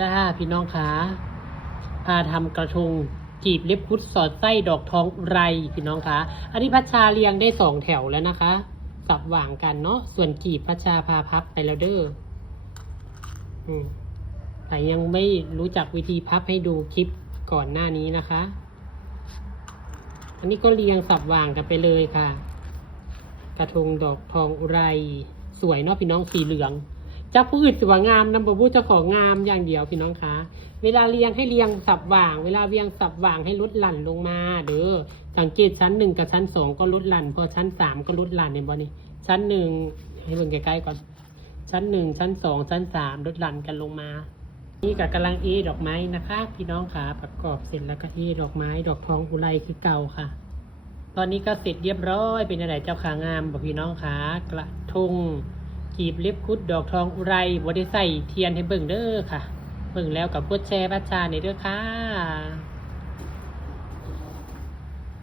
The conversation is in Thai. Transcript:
จ้าพี่น้องคะพาทำกระทงจีบเล็บคุดสอดไส้ดอกทองอุไรพี่น้องคะอันนี้พัชชาเรียงได้2 แถวแล้วนะคะสับหว่างกันเนาะส่วนจีบพัชชาพาพับไปแล้วเด้อแต่ยังไม่รู้จักวิธีพับให้ดูคลิปก่อนหน้านี้นะคะ อันนี้ก็เรียงสับหว่างกันไปเลยค่ะ กระทงดอกทองอุไรสวยเนาะพี่น้องสีเหลืองเจ้าผู้อื่นสวยงามนำบูเจ้าของงามอย่างเดียวพี่น้องคะเวลาเรียงให้เรียงสับหว่างเวลาเรียงสับหว่างให้ลดหลั่นลงมาเด้อสังเกตชั้น1กับชั้น2ก็ลดหลั่นพอชั้น3ก็ลดหลั่นเห็นบ่นี่ชั้น1ให้เบิ่งใกล้ๆก่อนชั้น1ชั้น2ชั้น3ลดหลั่นกันลงมานี่กับกำลังดอกไม้นะคะพี่น้องคะประกอบเสร็จแล้วก็ดอกไม้ดอกทองอุไรคือเก่าค่ะตอนนี้ก็เสร็จเรียบร้อยเป็นอะไรเจ้าขางามบอกพี่น้องขากระทงกีบเล็บคุดดอกทองอุไรบได้ใส่เทียนให้เบิ่งเด้อค่ะเบิ่งแล้วกับกดแชร์พัชชาในเด้อค่ะ